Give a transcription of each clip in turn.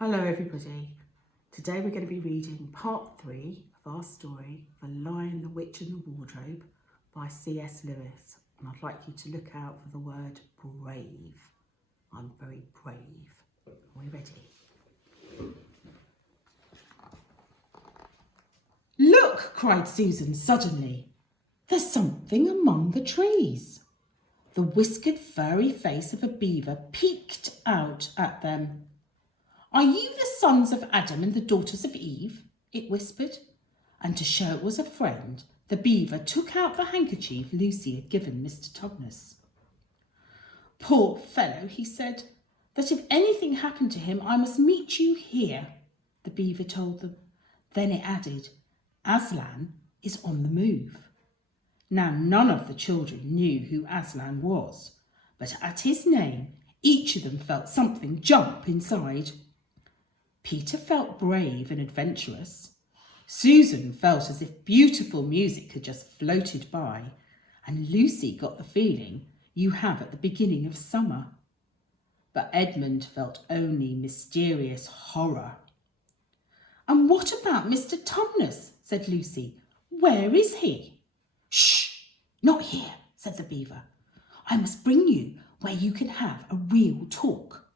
Hello everybody. Today we're going to be reading part 3 of our story, The Lion, the Witch and the Wardrobe by C.S. Lewis. And I'd like you to look out for the word brave. I'm very brave. Are we ready? "Look!" cried Susan suddenly. "There's something among the trees." The whiskered furry face of a beaver peeked out at them. "Are you the sons of Adam and the daughters of Eve?" it whispered. And to show it was a friend, the beaver took out the handkerchief Lucy had given Mr. Tubness. "Poor fellow," he said, "that if anything happened to him, I must meet you here," the beaver told them. Then it added, "Aslan is on the move." Now none of the children knew who Aslan was, but at his name each of them felt something jump inside. Peter felt brave and adventurous. Susan felt as if beautiful music had just floated by, and Lucy got the feeling you have at the beginning of summer. But Edmund felt only mysterious horror. "And what about Mr. Tumnus?" said Lucy. "Where is he?" "Shh! Not here," said the beaver. "I must bring you where you can have a real talk."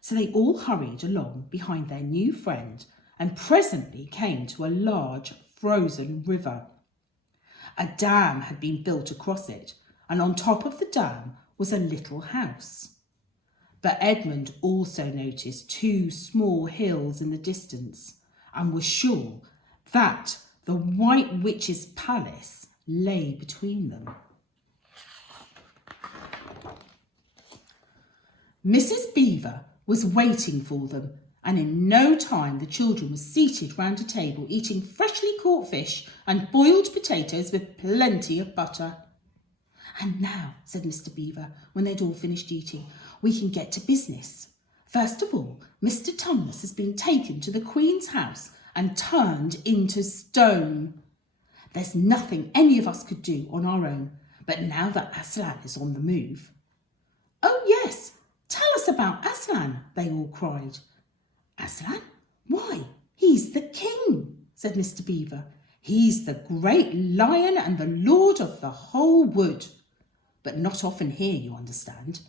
So they all hurried along behind their new friend and presently came to a large frozen river. A dam had been built across it, and on top of the dam was a little house. But Edmund also noticed 2 small hills in the distance and was sure that the White Witch's palace lay between them. Mrs. Beaver was waiting for them, and in no time the children were seated round a table eating freshly caught fish and boiled potatoes with plenty of butter. "And now," said Mr. Beaver, when they'd all finished eating, "we can get to business. First of all, Mr. Tumnus has been taken to the Queen's house and turned into stone. There's nothing any of us could do on our own, but now that Aslan is on the move—" "Oh yes, tell us about Aslan," they all cried. "Aslan? Why, he's the king," said Mr. Beaver. "He's the great lion and the lord of the whole wood. But not often here, you understand.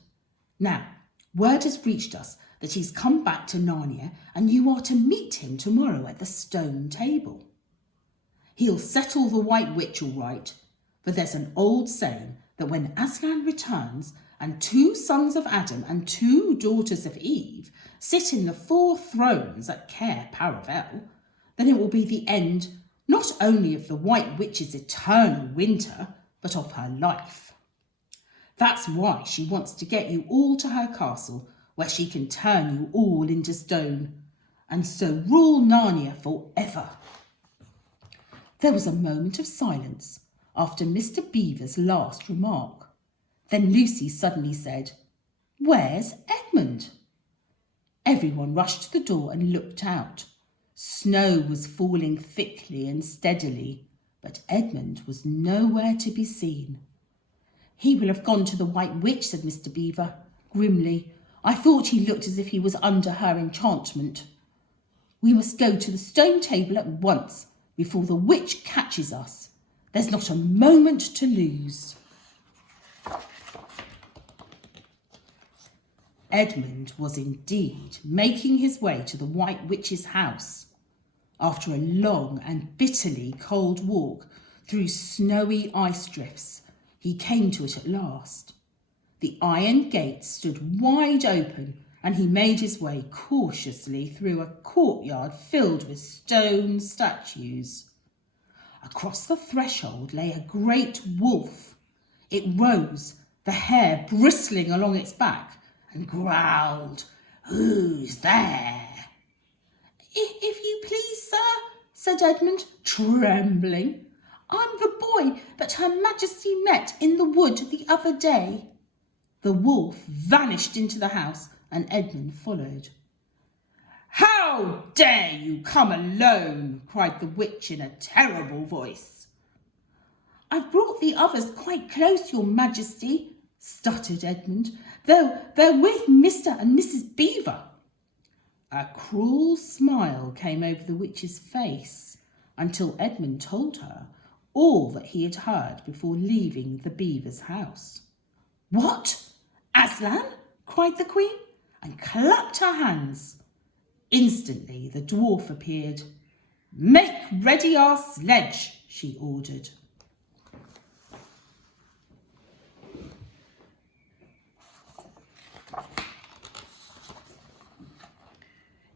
Now, word has reached us that he's come back to Narnia, and you are to meet him tomorrow at the stone table. He'll settle the White Witch all right, for there's an old saying that when Aslan returns and 2 sons of Adam and 2 daughters of Eve sit in the 4 thrones at Cair Paravel, then it will be the end not only of the White Witch's eternal winter, but of her life. That's why she wants to get you all to her castle, where she can turn you all into stone, and so rule Narnia forever." There was a moment of silence after Mr. Beaver's last remark. Then Lucy suddenly said, "Where's Edmund?" Everyone rushed to the door and looked out. Snow was falling thickly and steadily, but Edmund was nowhere to be seen. "He will have gone to the White Witch," said Mr. Beaver grimly. "I thought he looked as if he was under her enchantment. We must go to the stone table at once before the witch catches us. There's not a moment to lose." Edmund was indeed making his way to the White Witch's house. After a long and bitterly cold walk through snowy ice drifts, he came to it at last. The iron gate stood wide open, and he made his way cautiously through a courtyard filled with stone statues. Across the threshold lay a great wolf. It rose, the hair bristling along its back, and growled, "Who's there?" "If you please, sir," said Edmund, trembling. "I'm the boy that Her Majesty met in the wood the other day." The wolf vanished into the house, and Edmund followed. "How dare you come alone?" cried the witch in a terrible voice. "I've brought the others quite close, Your Majesty," stuttered Edmund, "though they're with Mr. and Mrs. Beaver." A cruel smile came over the witch's face until Edmund told her all that he had heard before leaving the beaver's house. "What? Aslan?" cried the queen, and clapped her hands. Instantly the dwarf appeared. "Make ready our sledge," she ordered.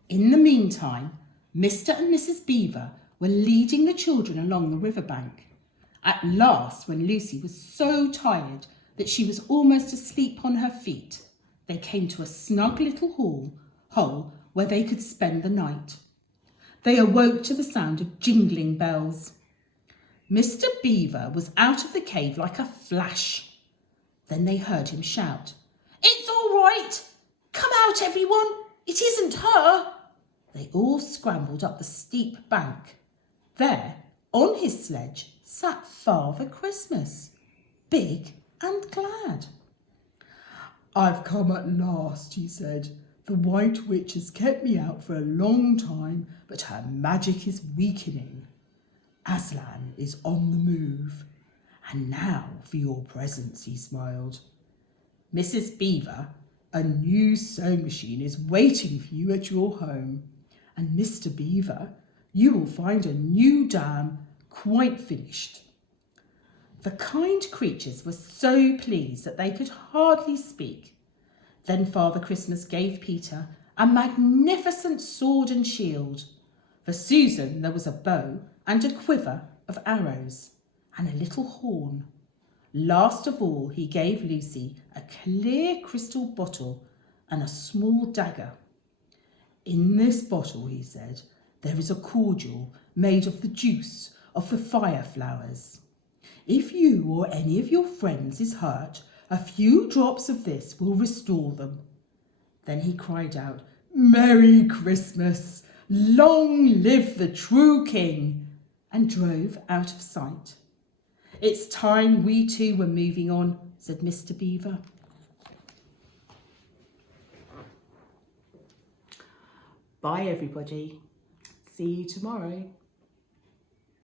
In the meantime, Mr. and Mrs. Beaver were leading the children along the riverbank. At last, when Lucy was so tired that she was almost asleep on her feet, they came to a snug little hole where they could spend the night. They awoke to the sound of jingling bells. Mr. Beaver was out of the cave like a flash. Then they heard him shout, "It's all right! Come out, everyone! It isn't her!" They all scrambled up the steep bank. There, on his sledge, sat Father Christmas, big and glad. "I've come at last," he said. "The White Witch has kept me out for a long time, but her magic is weakening. Aslan is on the move. And now for your presents," he smiled. "Mrs. Beaver, a new sewing machine is waiting for you at your home. And Mr. Beaver, you will find a new dam quite finished." The kind creatures were so pleased that they could hardly speak. Then Father Christmas gave Peter a magnificent sword and shield. For Susan there was a bow and a quiver of arrows and a little horn. Last of all, he gave Lucy a clear crystal bottle and a small dagger. "In this bottle," he said, "there is a cordial made of the juice of the fire flowers. If you or any of your friends is hurt, a few drops of this will restore them." Then he cried out, "Merry Christmas! Long live the true king!" and drove out of sight. "It's time we too were moving on," said Mr. Beaver. Bye everybody. See you tomorrow.